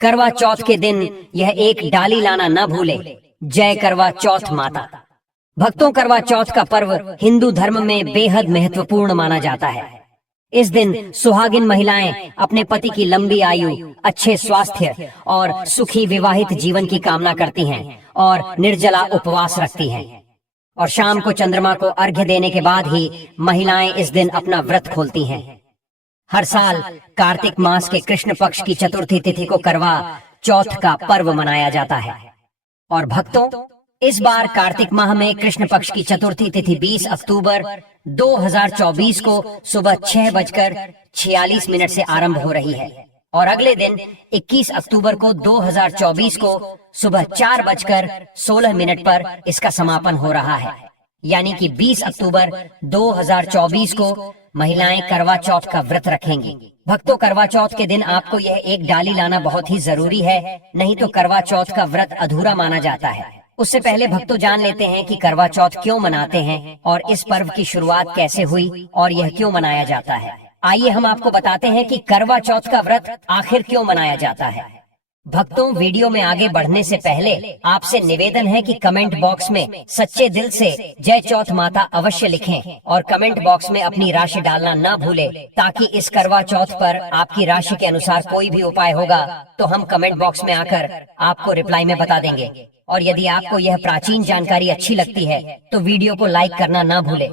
करवा चौथ के दिन यह एक डाली लाना न भूले। जय करवा चौथ माता। भक्तों, करवा चौथ का पर्व हिंदू धर्म में बेहद महत्वपूर्ण माना जाता है। इस दिन सुहागिन महिलाएं अपने पति की लंबी आयु, अच्छे स्वास्थ्य और सुखी विवाहित जीवन की कामना करती हैं और निर्जला उपवास रखती हैं। और शाम को चंद्रमा को अर्घ्य देने के बाद ही महिलाएं इस दिन अपना व्रत खोलती हैं। हर साल कार्तिक मास के कृष्ण पक्ष की चतुर्थी तिथि को करवा चौथ का पर्व मनाया जाता है। और भक्तों, इस बार कार्तिक माह में कृष्ण पक्ष की चतुर्थी तिथि 20 अक्टूबर 2024 को सुबह 6:46 से आरंभ हो रही है और अगले दिन 21 अक्टूबर को 2024 को सुबह 4:16 पर इसका समापन हो रहा है। यानी कि 20 अक्टूबर 2024 को महिलाएं करवा चौथ का व्रत रखेंगी। भक्तों, करवा चौथ के दिन आपको यह एक डाली लाना बहुत ही जरूरी है, नहीं तो करवा चौथ का व्रत अधूरा माना जाता है। उससे पहले भक्तों जान लेते हैं कि करवा चौथ क्यों मनाते हैं और इस पर्व की शुरुआत कैसे हुई और यह क्यों मनाया जाता है। आइए हम आपको बताते हैं कि करवा चौथ का व्रत आखिर क्यों मनाया जाता है। भक्तों, वीडियो में आगे बढ़ने से पहले आपसे निवेदन है कि कमेंट बॉक्स में सच्चे दिल से जय चौथ माता अवश्य लिखें और कमेंट बॉक्स में अपनी राशि डालना न भूले, ताकि इस करवा चौथ पर आपकी राशि के अनुसार कोई भी उपाय होगा तो हम कमेंट बॉक्स में आकर आपको रिप्लाई में बता देंगे। और यदि आपको यह प्राचीन जानकारी अच्छी लगती है तो वीडियो को लाइक करना न भूले।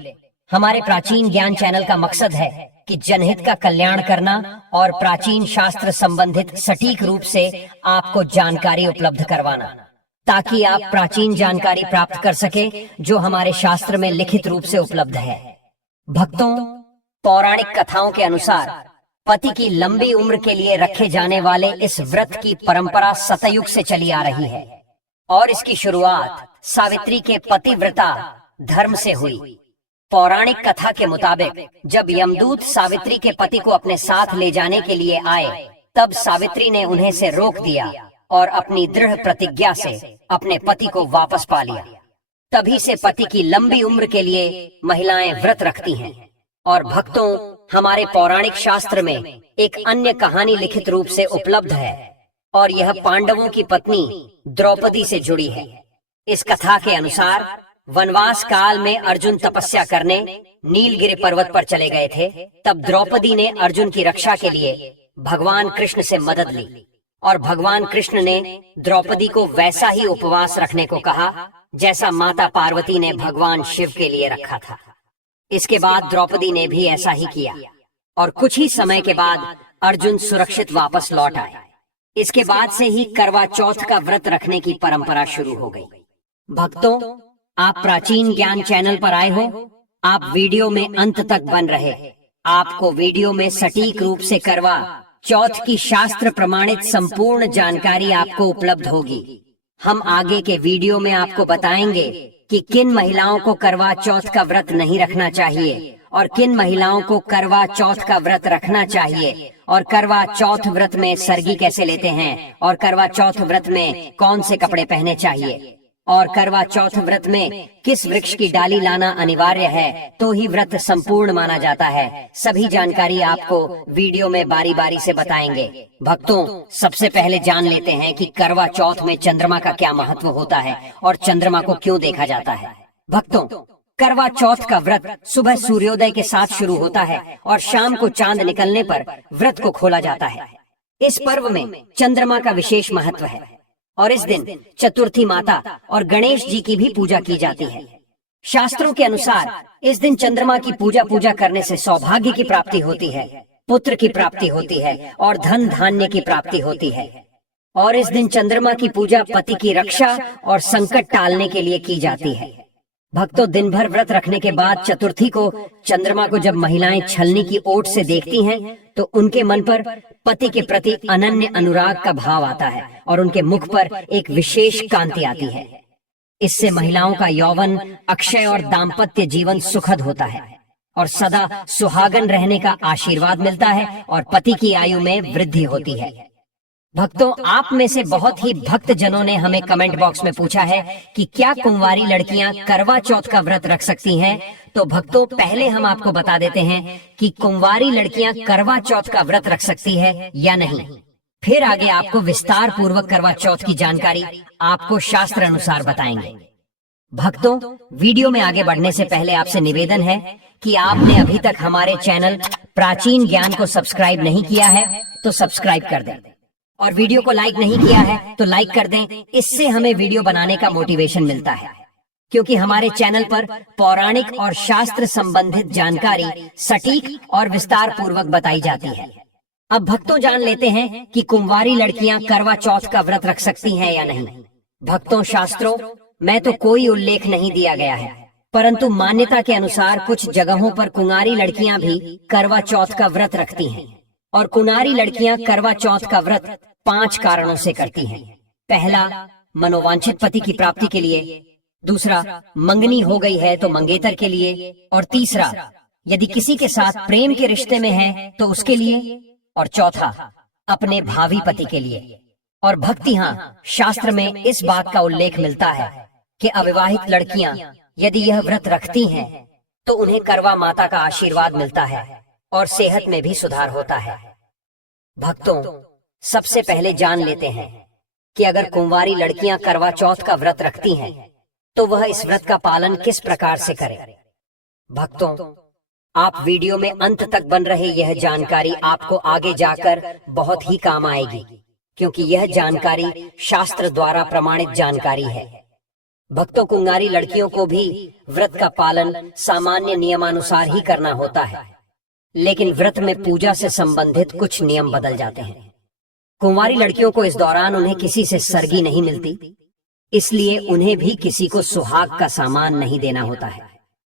हमारे प्राचीन ज्ञान चैनल का मकसद है कि जनहित का कल्याण करना और प्राचीन शास्त्र संबंधित सटीक रूप से आपको जानकारी उपलब्ध करवाना, ताकि आप प्राचीन जानकारी प्राप्त कर सके जो हमारे शास्त्र में लिखित रूप से उपलब्ध है। भक्तों, पौराणिक कथाओं के अनुसार पति की लंबी उम्र के लिए रखे जाने वाले इस व्रत की परंपरा सतयुग से चली आ रही है और इसकी शुरुआत सावित्री के पतिव्रता धर्म से हुई। पौराणिक कथा के मुताबिक जब यमदूत सावित्री के पति को अपने साथ ले जाने के लिए आए, तब सावित्री ने उन्हें से रोक दिया और अपनी दृढ़ प्रतिज्ञा से अपने पति को वापस पा लिया। तभी से पति की लंबी उम्र के लिए महिलाएं व्रत रखती हैं। और भक्तों, हमारे पौराणिक शास्त्र में एक अन्य कहानी लिखित रूप से उपलब्ध है और यह पांडवों की पत्नी द्रौपदी से जुड़ी है। इस कथा के अनुसार वनवास काल में अर्जुन तपस्या करने नीलगिरि पर्वत पर चले गए थे। तब द्रौपदी ने अर्जुन की रक्षा के लिए भगवान कृष्ण से मदद ली और भगवान कृष्ण ने द्रौपदी को वैसा ही उपवास रखने को कहा जैसा माता पार्वती ने भगवान शिव के लिए रखा था। इसके बाद द्रौपदी ने भी ऐसा ही किया और कुछ ही समय के बाद अर्जुन सुरक्षित वापस लौट आए। इसके बाद से ही करवा चौथ का व्रत रखने की परंपरा शुरू हो गई। भक्तों, आप प्राचीन ज्ञान चैनल पर आए हो, आप वीडियो में अंत तक बन रहे। आपको वीडियो में सटीक रूप से करवा चौथ की शास्त्र प्रमाणित संपूर्ण जानकारी आपको उपलब्ध होगी। हम आगे के वीडियो में आपको बताएंगे कि किन महिलाओं को करवा चौथ का व्रत नहीं रखना चाहिए और किन महिलाओं को करवा चौथ का व्रत रखना चाहिए, और करवा चौथ व्रत में सरगी कैसे लेते हैं, और करवा चौथ व्रत में कौन से कपड़े पहनने चाहिए, और करवा चौथ व्रत में किस वृक्ष की डाली लाना अनिवार्य है तो ही व्रत संपूर्ण माना जाता है। सभी जानकारी आपको वीडियो में बारी बारी से बताएंगे। भक्तों, सबसे पहले जान लेते हैं कि करवा चौथ में चंद्रमा का क्या महत्व होता है और चंद्रमा को क्यों देखा जाता है। भक्तों, करवा चौथ का व्रत सुबह सूर्योदय के साथ शुरू होता है और शाम को चांद निकलने पर व्रत को खोला जाता है। इस पर्व में चंद्रमा का विशेष महत्व है और इस दिन चतुर्थी माता और गणेश जी की भी पूजा की जाती है। शास्त्रों के अनुसार इस दिन चंद्रमा की पूजा करने से सौभाग्य की प्राप्ति होती है, पुत्र की प्राप्ति होती है और धन धान्य की प्राप्ति होती है। और इस दिन चंद्रमा की पूजा पति की रक्षा और संकट टालने के लिए की जाती है। भक्तों, दिन भर व्रत रखने के बाद चतुर्थी को चंद्रमा को जब महिलाएं छलनी की ओट से देखती हैं तो उनके मन पर पति के प्रति अनन्य अनुराग का भाव आता है और उनके मुख पर एक विशेष कांति आती है। इससे महिलाओं का यौवन, अक्षय और दाम्पत्य जीवन सुखद होता है और सदा सुहागन रहने का आशीर्वाद मिलता है और पति की आयु में वृद्धि होती है। भक्तों, आप में से बहुत ही भक्त जनों ने हमें कमेंट बॉक्स में पूछा है कि क्या कुंवारी लड़कियां करवा चौथ का व्रत रख सकती हैं। तो भक्तों, पहले हम आपको बता देते हैं कि कुंवारी लड़कियां करवा चौथ का व्रत रख सकती है या नहीं। फिर आगे आपको विस्तार पूर्वक करवा चौथ की जानकारी आपको शास्त्र अनुसार बताएंगे। भक्तों, वीडियो में आगे बढ़ने से पहले आपसे निवेदन है कि आपने अभी तक हमारे चैनल प्राचीन ज्ञान को सब्सक्राइब नहीं किया है तो सब्सक्राइब कर दें, और वीडियो को लाइक नहीं किया है तो लाइक कर दें। इससे हमें वीडियो बनाने का मोटिवेशन मिलता है, क्योंकि हमारे चैनल पर पौराणिक और शास्त्र संबंधित जानकारी सटीक और विस्तार पूर्वक बताई जाती है। अब भक्तों, जान लेते हैं कि कुंवारी लड़कियां करवा चौथ का व्रत रख सकती हैं या नहीं। भक्तों, शास्त्रों में तो कोई उल्लेख नहीं दिया गया है, परंतु मान्यता के अनुसार कुछ जगहों पर कुंवारी लड़कियां भी करवा चौथ का व्रत रखती हैं। और कुंवारी लड़कियां करवा चौथ का व्रत 5 कारणों से करती हैं। पहला, मनोवांछित पति की प्राप्ति के लिए। दूसरा, मंगनी हो गई है तो मंगेतर के लिए। और तीसरा, यदि किसी के साथ प्रेम के रिश्ते में है तो उसके लिए। और चौथा, अपने भावी पति के लिए। और भक्ति, हाँ, शास्त्र में इस बात का उल्लेख मिलता है कि अविवाहित लड़कियां यदि यह व्रत रखती हैं तो उन्हें करवा माता का आशीर्वाद मिलता है और सेहत में भी सुधार होता है। भक्तों, सबसे पहले जान लेते हैं कि अगर कुंवारी लड़कियां करवा चौथ का व्रत रखती हैं तो वह इस व्रत का पालन किस प्रकार से करें। भक्तों, आप वीडियो में अंत तक बन रहे यह जानकारी आपको आगे जाकर बहुत ही काम आएगी, क्योंकि यह जानकारी शास्त्र द्वारा प्रमाणित जानकारी है। भक्तों, कुंवारी लड़कियों को भी व्रत का पालन सामान्य नियमानुसार ही करना होता है, लेकिन व्रत में पूजा से संबंधित कुछ नियम बदल जाते हैं। कुंवारी लड़कियों को इस दौरान उन्हें किसी से सरगी नहीं मिलती, इसलिए उन्हें भी किसी को सुहाग का सामान नहीं देना होता है।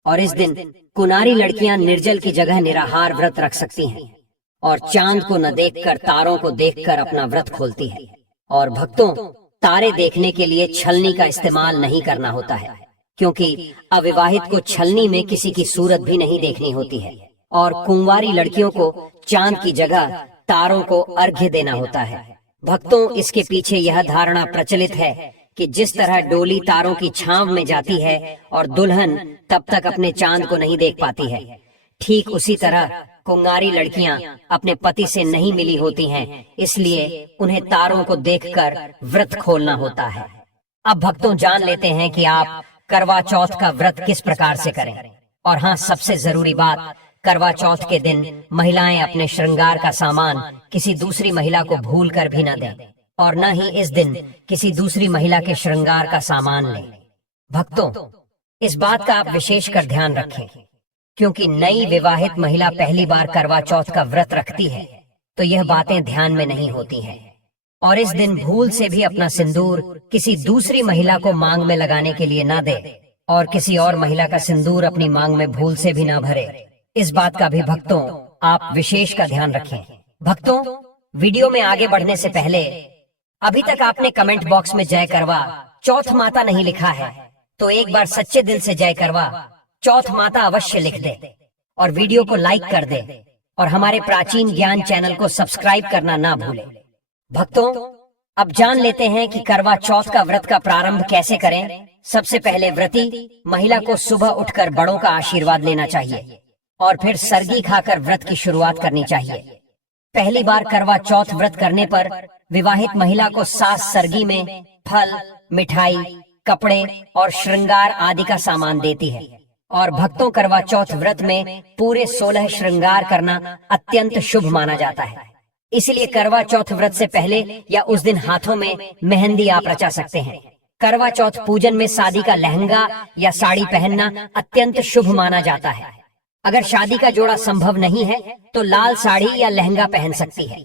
और इस दिन कुंवारी लड़कियां निर्जल की जगह निराहार व्रत रख सकती हैं और चांद को न देखकर तारों को देखकर अपना व्रत खोलती है। और भक्तों, तारे देखने के लिए छलनी का इस्तेमाल नहीं करना होता है, क्योंकि अविवाहित को छलनी में किसी की सूरत भी नहीं देखनी होती है। और कुंवारी लड़कियों को चांद की जगह तारों को अर्घ्य देना होता है। भक्तों, इसके पीछे यह धारणा प्रचलित है कि जिस तरह डोली तारों की छांव में जाती है और दुल्हन तब तक अपने चांद को नहीं देख पाती है, ठीक उसी तरह कुंवारी लड़कियां अपने पति से नहीं मिली होती हैं, इसलिए उन्हें तारों को देखकर व्रत खोलना होता है। अब भक्तों, जान लेते हैं कि आप करवा चौथ का व्रत किस प्रकार से करें। और हाँ, सबसे जरूरी बात, करवा चौथ के दिन महिलाएं अपने श्रृंगार का सामान किसी दूसरी महिला को भूल कर भी न दें, और न ही इस दिन किसी दूसरी महिला के श्रृंगार का सामान लें। भक्तों, इस बात का आप विशेष कर ध्यान रखें, क्योंकि नई विवाहित महिला पहली बार करवा चौथ का व्रत रखती है तो यह बातें ध्यान में नहीं होती हैं। और इस दिन भूल से भी अपना सिंदूर किसी दूसरी महिला को मांग में लगाने के लिए ना दे, और किसी और महिला का सिंदूर अपनी मांग में भूल से भी ना भरे। इस बात का भी भक्तों आप विशेष का ध्यान रखें। भक्तों, वीडियो में आगे बढ़ने से पहले अभी तक आपने कमेंट बॉक्स में जय करवा चौथ माता नहीं लिखा है तो एक बार सच्चे दिल से जय करवा चौथ माता अवश्य लिख दे, और वीडियो को लाइक कर दे, और हमारे प्राचीन ज्ञान चैनल को सब्सक्राइब करना ना भूले। भक्तों, अब जान लेते हैं कि करवा चौथ का व्रत का प्रारंभ कैसे करें। सबसे पहले व्रती महिला को सुबह उठकर बड़ों का आशीर्वाद लेना चाहिए और फिर सरगी खाकर व्रत की शुरुआत करनी चाहिए। पहली बार करवा चौथ व्रत करने पर विवाहित महिला को सास सरगी में फल, मिठाई, कपड़े और श्रृंगार आदि का सामान देती है। और भक्तों, करवा चौथ व्रत में पूरे 16 श्रृंगार करना अत्यंत शुभ माना जाता है, इसलिए करवा चौथ व्रत से पहले या उस दिन हाथों में मेहंदी आप रचा सकते हैं। करवा चौथ पूजन में शादी का लहंगा या साड़ी पहनना अत्यंत शुभ माना जाता है। अगर शादी का जोड़ा संभव नहीं है तो लाल साड़ी या लहंगा पहन सकती है।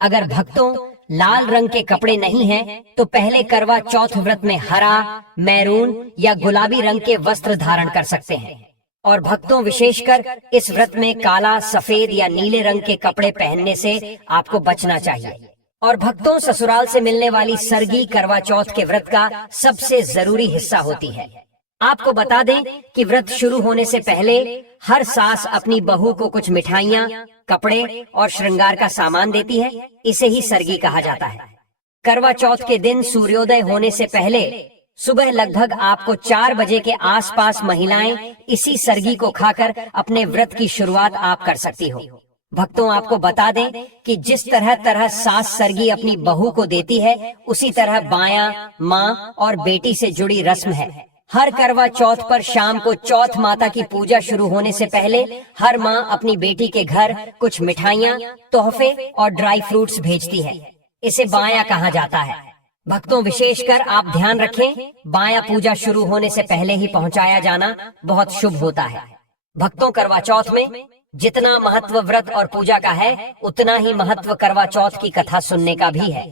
अगर भक्तों लाल रंग के कपड़े नहीं हैं तो पहले करवा चौथ व्रत में हरा, मैरून या गुलाबी रंग के वस्त्र धारण कर सकते हैं। और भक्तों, विशेषकर इस व्रत में काला, सफेद या नीले रंग के कपड़े पहनने से आपको बचना चाहिए। और भक्तों, ससुराल से मिलने वाली सरगी करवा चौथ के व्रत का सबसे जरूरी हिस्सा होती है। आपको बता दें कि व्रत शुरू होने से पहले हर सास अपनी बहू को कुछ मिठाइयाँ, कपड़े और श्रृंगार का सामान देती है। इसे ही सरगी कहा जाता है। करवा चौथ के दिन सूर्योदय होने से पहले सुबह लगभग आपको 4 बजे के आसपास महिलाएं इसी सरगी को खाकर अपने व्रत की शुरुआत आप कर सकती हो। भक्तों आपको बता दें कि जिस तरह तरह सास सरगी अपनी बहू को देती है, उसी तरह बायां माँ और बेटी से जुड़ी रस्म है। हर करवा चौथ पर शाम को चौथ माता की पूजा शुरू होने से पहले हर माँ अपनी बेटी के घर कुछ मिठाइयाँ, तोहफे और ड्राई फ्रूट्स भेजती है। इसे बायां कहा जाता है। भक्तों विशेषकर आप ध्यान रखें, बायां पूजा शुरू होने से पहले ही पहुंचाया जाना बहुत शुभ होता है। भक्तों करवा चौथ में जितना महत्व व्रत और पूजा का है, उतना ही महत्व करवा चौथ की कथा सुनने का भी है।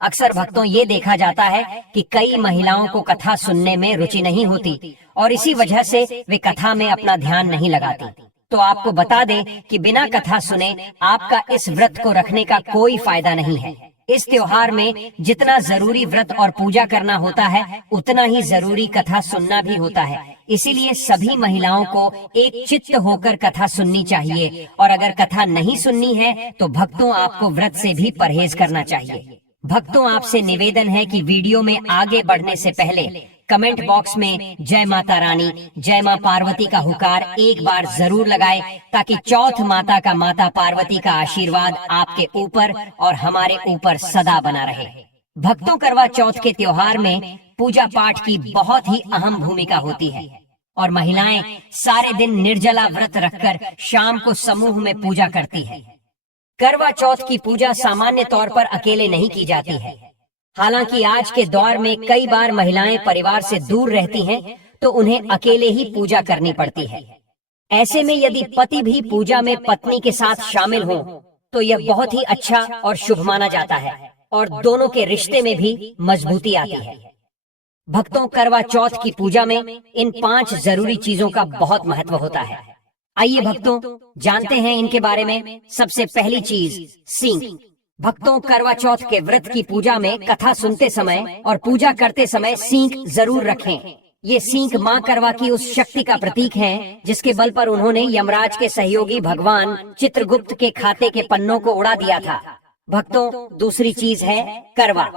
अक्सर भक्तों ये देखा जाता है कि कई महिलाओं को कथा सुनने में रुचि नहीं होती और इसी वजह से वे कथा में अपना ध्यान नहीं लगाती। तो आपको बता दें कि बिना कथा सुने आपका इस व्रत को रखने का कोई फायदा नहीं है। इस त्योहार में जितना जरूरी व्रत और पूजा करना होता है, उतना ही जरूरी कथा सुनना भी होता है। इसीलिए सभी महिलाओं को एक चित्त होकर कथा सुननी चाहिए और अगर कथा नहीं सुननी है तो भक्तों आपको व्रत से भी परहेज करना चाहिए। भक्तों आपसे निवेदन है कि वीडियो में आगे बढ़ने से पहले कमेंट बॉक्स में जय माता रानी, जय मां पार्वती का हुकार एक बार जरूर लगाएं, ताकि चौथ माता का माता पार्वती का आशीर्वाद आपके ऊपर और हमारे ऊपर सदा बना रहे। भक्तों करवा चौथ के त्योहार में पूजा पाठ की बहुत ही अहम भूमिका होती है और महिलाएं सारे दिन निर्जला व्रत रखकर शाम को समूह में पूजा करती है। करवा चौथ की पूजा सामान्य तौर पर अकेले नहीं की जाती है। हालांकि आज के दौर में कई बार महिलाएं परिवार से दूर रहती हैं, तो उन्हें अकेले ही पूजा करनी पड़ती है। ऐसे में यदि पति भी पूजा में पत्नी के साथ शामिल हो, तो यह बहुत ही अच्छा और शुभ माना जाता है और दोनों के रिश्ते में भी मजबूती आती है। भक्तों करवा चौथ की पूजा में इन 5 जरूरी चीजों का बहुत महत्व होता है। आइए भक्तों जानते हैं इनके बारे में। सबसे पहली चीज सींग। भक्तों करवा चौथ के व्रत की पूजा में कथा सुनते समय और पूजा करते समय सींग जरूर रखें। ये सींग माँ करवा की उस शक्ति का प्रतीक है जिसके बल पर उन्होंने यमराज के सहयोगी भगवान चित्रगुप्त के खाते के पन्नों को उड़ा दिया था। भक्तों दूसरी चीज है करवा।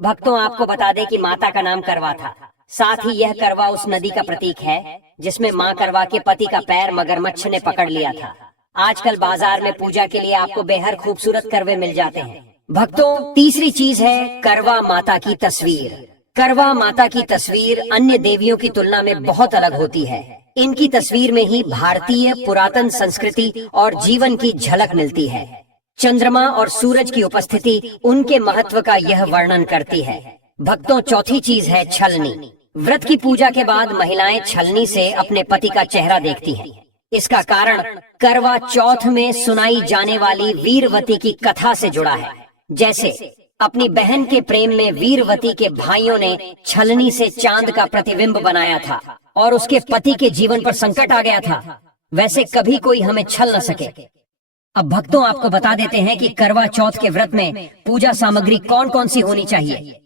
भक्तों आपको बता दें कि माता का नाम करवा था। साथ ही यह करवा उस नदी का प्रतीक है जिसमें माँ करवा के पति का पैर मगरमच्छ ने पकड़ लिया था। आजकल बाजार में पूजा के लिए आपको बेहद खूबसूरत करवे मिल जाते हैं। भक्तों तीसरी चीज है करवा माता की तस्वीर। करवा माता की तस्वीर अन्य देवियों की तुलना में बहुत अलग होती है। इनकी तस्वीर में ही भारतीय पुरातन संस्कृति और जीवन की झलक मिलती है। चंद्रमा और सूरज की उपस्थिति उनके महत्व का यह वर्णन करती है। भक्तों चौथी चीज है छलनी। व्रत की पूजा के बाद महिलाएं छलनी से अपने पति का चेहरा देखती हैं। इसका कारण करवा चौथ में सुनाई जाने वाली वीरवती की कथा से जुड़ा है। जैसे अपनी बहन के प्रेम में वीरवती के भाइयों ने छलनी से चांद का प्रतिबिंब बनाया था और उसके पति के जीवन पर संकट आ गया था, वैसे कभी कोई हमें छल न सके। अब भक्तों आपको बता देते हैं कि करवा चौथ के व्रत में पूजा सामग्री कौन कौन सी होनी चाहिए।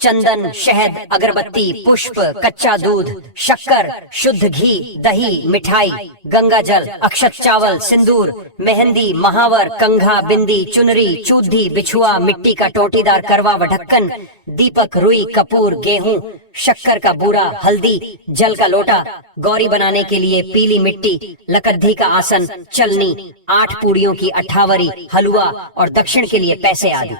चंदन, शहद, अगरबत्ती, पुष्प, कच्चा दूध, शक्कर, शुद्ध घी, दही, मिठाई, गंगा जल, अक्षत चावल, सिंदूर, मेहंदी, महावर, कंघा, बिंदी, चुनरी, चूधी, बिछुआ, मिट्टी का टोटीदार करवा व ढक्कन, दीपक, रुई, कपूर, गेहूं, शक्कर का बूरा, हल्दी, जल का लोटा, गौरी बनाने के लिए पीली मिट्टी, लकद्धी का आसन, चलनी, 8 पूड़ियों की अठावरी, हलवा और दक्षिण के लिए पैसे आदि।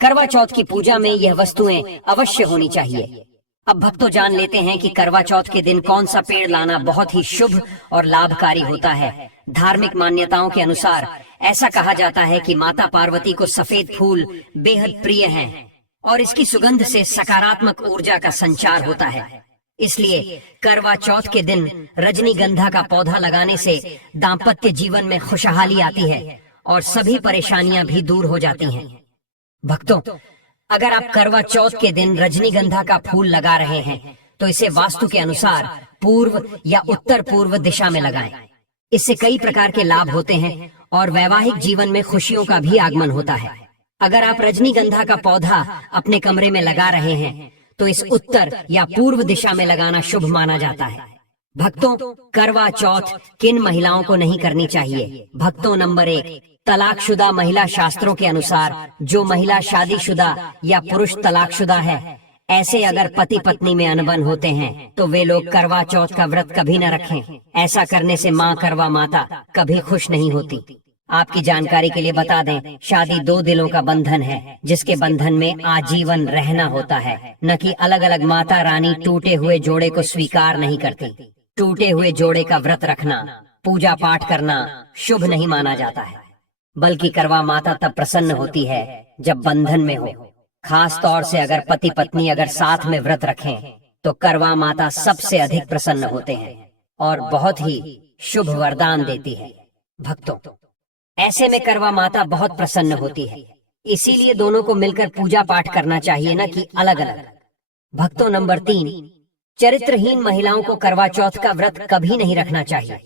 करवा चौथ की पूजा में यह वस्तुएं अवश्य होनी चाहिए। अब भक्तों जान लेते हैं कि करवा चौथ के दिन कौन सा पेड़ लाना बहुत ही शुभ और लाभकारी होता है। धार्मिक मान्यताओं के अनुसार ऐसा कहा जाता है कि माता पार्वती को सफेद फूल बेहद प्रिय हैं और इसकी सुगंध से सकारात्मक ऊर्जा का संचार होता है। इसलिए करवा चौथ के दिन रजनीगंधा का पौधा लगाने से दाम्पत्य जीवन में खुशहाली आती है और सभी परेशानियां भी दूर हो जाती हैं। भक्तों अगर आप करवा चौथ के दिन रजनीगंधा का फूल लगा रहे हैं तो इसे वास्तु के अनुसार पूर्व या उत्तर पूर्व दिशा में लगाएं। इससे कई प्रकार के लाभ होते हैं और वैवाहिक जीवन में खुशियों का भी आगमन होता है। अगर आप रजनीगंधा का पौधा अपने कमरे में लगा रहे हैं तो इस उत्तर या पूर्व दिशा में लगाना शुभ माना जाता है। भक्तों करवा चौथ किन महिलाओं को नहीं करनी चाहिए। भक्तों नंबर 1, तलाकशुदा महिला। शास्त्रों के अनुसार जो महिला शादीशुदा या पुरुष तलाकशुदा है, ऐसे अगर पति पत्नी में अनबन होते हैं तो वे लोग करवा चौथ का व्रत कभी न रखें। ऐसा करने से माँ करवा माता कभी खुश नहीं होती। आपकी जानकारी के लिए बता दें, शादी दो दिलों का बंधन है, जिसके बंधन में आजीवन रहना होता है, न कि अलग अलग। माता रानी टूटे हुए जोड़े को स्वीकार नहीं करती। टूटे हुए जोड़े का व्रत रखना, पूजा पाठ करना शुभ नहीं माना जाता है, बल्कि करवा माता तब प्रसन्न होती है जब बंधन में हो। खास तौर से अगर पति पत्नी अगर साथ में व्रत रखें तो करवा माता सबसे अधिक प्रसन्न होते हैं और बहुत ही शुभ वरदान देती है। भक्तों, ऐसे में करवा माता बहुत प्रसन्न होती है, इसीलिए दोनों को मिलकर पूजा पाठ करना चाहिए, न कि अलग अलग। भक्तों, नंबर 3, चरित्रहीन महिलाओं को करवा चौथ का व्रत कभी नहीं रखना चाहिए।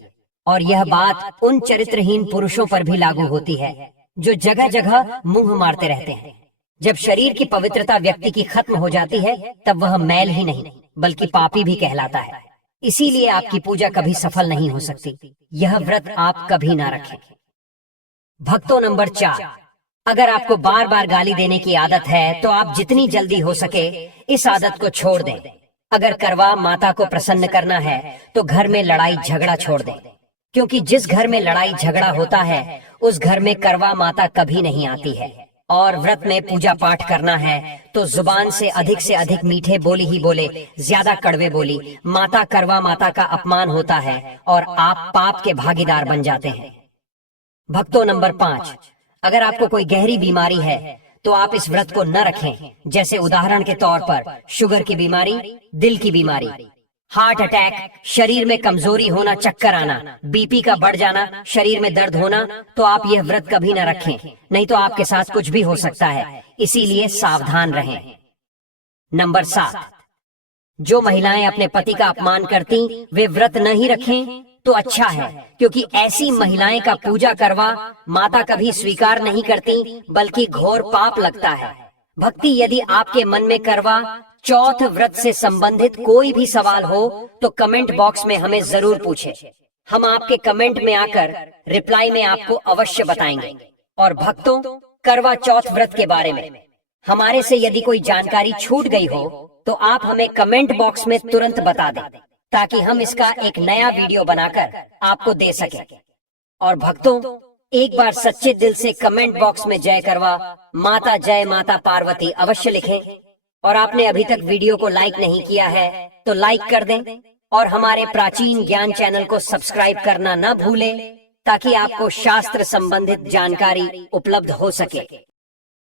और यह बात उन चरित्रहीन पुरुषों पर भी लागू होती है जो जगह जगह मुंह मारते रहते हैं। जब शरीर की पवित्रता व्यक्ति की खत्म हो जाती है तब वह मैल ही नहीं बल्कि पापी भी कहलाता है। इसीलिए आपकी पूजा कभी सफल नहीं हो सकती। यह व्रत आप कभी ना रखें। भक्तों, नंबर 4, अगर आपको बार बार गाली देने की आदत है तो आप जितनी जल्दी हो सके इस आदत को छोड़ दें। अगर करवा माता को प्रसन्न करना है तो घर में लड़ाई झगड़ा छोड़ दें, क्योंकि जिस घर में लड़ाई झगड़ा होता है उस घर में करवा माता कभी नहीं आती है। और व्रत में पूजा पाठ करना है तो जुबान से अधिक मीठे बोली ही बोले, ज्यादा कड़वे बोली। माता करवा माता का अपमान होता है और आप पाप के भागीदार बन जाते हैं। भक्तों, नंबर 5, अगर आपको कोई गहरी बीमारी है तो आप इस व्रत को न रखें। जैसे उदाहरण के तौर पर शुगर की बीमारी, दिल की बीमारी, हार्ट अटैक, शरीर में कमजोरी होना, चक्कर आना, बीपी का बढ़ जाना, शरीर में दर्द होना, तो आप यह व्रत कभी न रखें, नहीं तो आपके साथ कुछ भी हो सकता है। इसीलिए सावधान रहें। नंबर 7, जो महिलाएं अपने पति का अपमान करती वे व्रत नहीं रखें तो अच्छा है, क्योंकि ऐसी महिलाएं का पूजा करवा माता कभी स्वीकार नहीं करती, बल्कि घोर पाप लगता है। भक्ति, यदि आपके मन में करवा चौथ व्रत से संबंधित कोई भी सवाल हो तो कमेंट बॉक्स में हमें जरूर पूछें। हम आपके कमेंट में आकर रिप्लाई में आपको अवश्य बताएंगे। और भक्तों, करवा चौथ व्रत के बारे में हमारे से यदि कोई जानकारी छूट गई हो तो आप हमें कमेंट बॉक्स में तुरंत बता दें, ताकि हम इसका एक नया वीडियो बनाकर आपको दे सकें। और भक्तों, एक बार सच्चे दिल से कमेंट बॉक्स में जय करवा माता, जय माता पार्वती अवश्य लिखें। और आपने अभी तक वीडियो को लाइक नहीं किया है तो लाइक कर दें और हमारे प्राचीन ज्ञान चैनल को सब्सक्राइब करना न भूलें, ताकि आपको शास्त्र संबंधित जानकारी उपलब्ध हो सके।